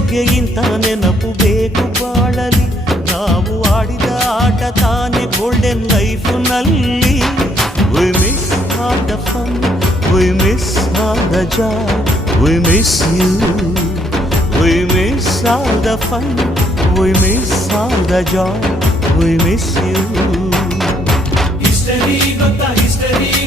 ಜೋಡಿಗೆ ಇಂಥ ನೆನಪು ಬೇಕು ಬಾಳಲಿ. ನಾವು ಆಡಿದ ಆಟ ತಾನೆ golden ಲೈಫ್ನಲ್ಲಿ. We miss all the fun, we miss all the joy, we miss you. We miss all the fun, we miss all the joy, we miss you. History gotta history.